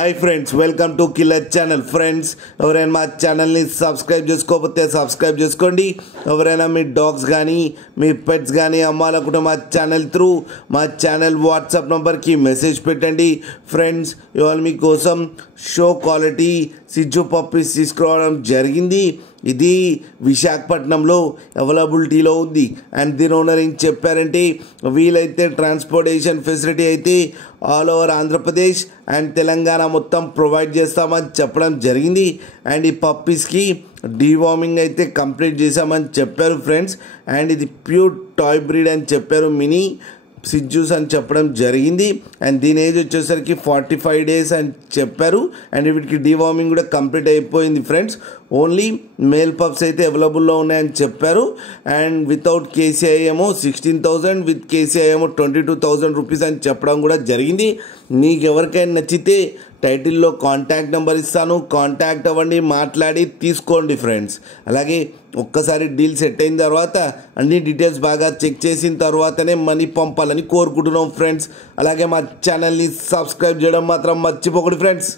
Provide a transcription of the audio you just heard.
Hi friends, welcome to killer channel. Friends, ఎవరైనా మా ఛానల్ని సబ్స్క్రైబ్ చేసుకోకపోతే సబ్స్క్రైబ్ చేసుకోండి. ఎవరైనా మీ డాగ్స్ కానీ మీ పెట్స్ కానీ అమ్మాలనుకుంటే మా ఛానల్ త్రూ మా ఛానల్ వాట్సాప్ నెంబర్కి మెసేజ్ పెట్టండి. ఫ్రెండ్స్, ఇవాళ మీకోసం షో క్వాలిటీ సిజ్జు పప్పీస్ తీసుకురావడం జరిగింది. ఇది విశాఖపట్నంలో అవైలబిలిటీలో ఉంది. అండ్ దీని ఓనర్ ఏం చెప్పారంటే, వీలైతే ట్రాన్స్పోర్టేషన్ ఫెసిలిటీ అయితే all over Andhra Pradesh and Telangana మొత్తం ప్రొవైడ్ చేస్తామని చెప్పడం జరిగింది. అండ్ ఈ పప్పీస్కి డీవార్మింగ్ అయితే కంప్లీట్ చేసామని చెప్పారు ఫ్రెండ్స్. అండ్ ఇది ప్యూర్ టాయ్ బ్రీడ్ అని చెప్పారు, మినీ సిజ్జూస్ అని చెప్పడం జరిగింది. అండ్ దీని ఏజ్ వచ్చేసరికి 45 days అని చెప్పారు. అండ్ వీటికి డీవార్మింగ్ కూడా కంప్లీట్ అయిపోయింది ఫ్రెండ్స్. ఓన్లీ మేల్ పప్స్ అయితే అవైలబుల్లో ఉన్నాయని చెప్పారు. అండ్ వితౌట్ కేసీఐ ఏమో 16,000, విత్ కేసీఐ ఏమో 22,000 రూపీస్ అని చెప్పడం కూడా జరిగింది. మీకు ఎవరికైనా నచ్చితే టైటిల్లో కాంటాక్ట్ నెంబర్ ఇస్తాను, కాంటాక్ట్ అవ్వండి, మాట్లాడి తీసుకోండి ఫ్రెండ్స్. అలాగే ఒక్కసారి డీల్ సెట్ అయిన తర్వాత అన్ని డీటెయిల్స్ బాగా చెక్ చేసిన తర్వాతనే మనీ పంపాలని కోరుకుంటున్నాం ఫ్రెండ్స్. అలాగే మా ఛానల్ని సబ్స్క్రైబ్ చేయడం మాత్రం మర్చిపోకండి ఫ్రెండ్స్.